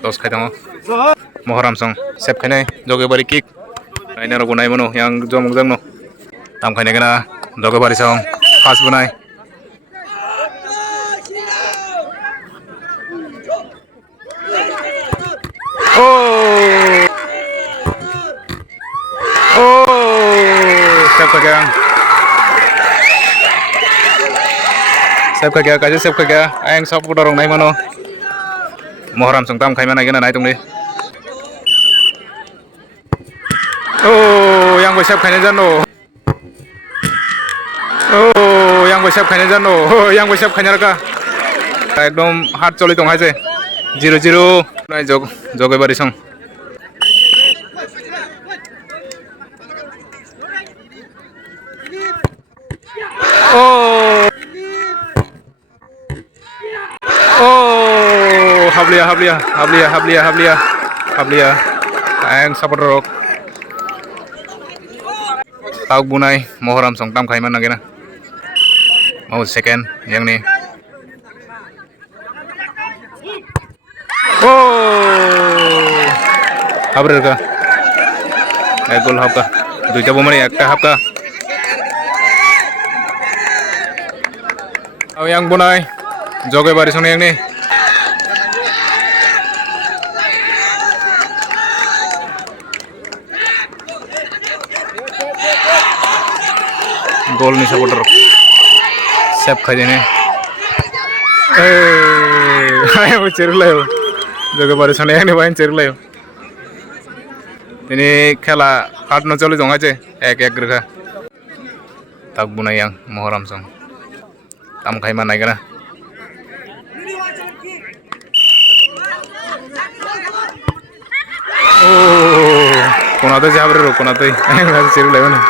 Dos khai dong. Moharam song sep khai nai joge bari kick. Aina ro gunai mano yang jom jang no. Tam khai nai kana joge bari song fast bunai. Oh. Oh. Sep khai kya. Sep khai kya kaje sep khai kya. Ayang sop dorong nai mano. Moharam song tam khai mana gana nai tung ni. Oh, yang besap kayaknya jano. Oh, yang besap kayaknya jano. Oh, yang besap kayaknya raka. Ekdom hard choli tong haje. 0-0. Nai joge bari song. Oh. Oh, hablia. Ang support rock. Tauk bunai Moharam song tam khai mana gena. Mau second yang ni. Oh. Habrer ka. Gol hapka. Duita bomani ekta hapka. Au yang bunai joge bari song yang ni. Gol ni supporter sep khai dene ayo cerulayo joge bari sone yang ni bain cerulayo ini khela hard no choli jong ache 1-1 rekha tak bunai yang Moharam song tam khai manai kana oh konate jabre ro konate ayo cerulayo na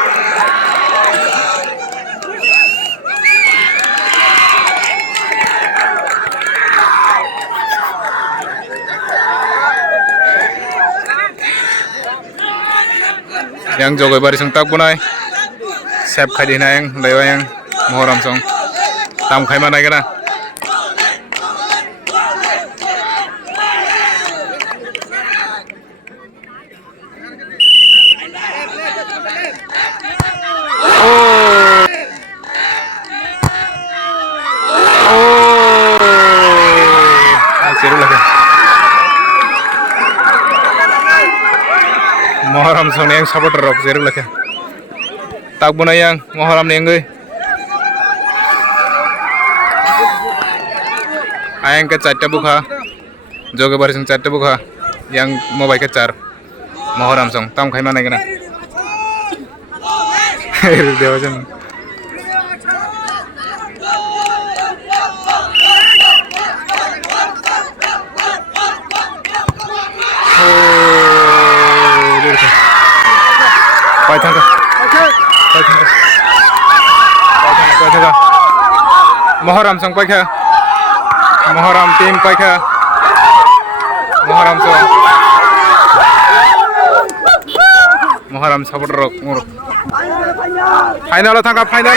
yang joge bari song tak bunai sep khai dina yang lewa yang Moharam song tam khai manai kana Moharam song yang supporter rock zero laka tak bunai yang Moharam ni ngai ayang ke 4 buka joge bari song 4 buka yang mobile ke 4 Moharam song tam khai mana kana dewa jam Paithanga. Moharam song paikha. Moharam team paikha. Moharam song. Moharam supporter rok. Final thangka final.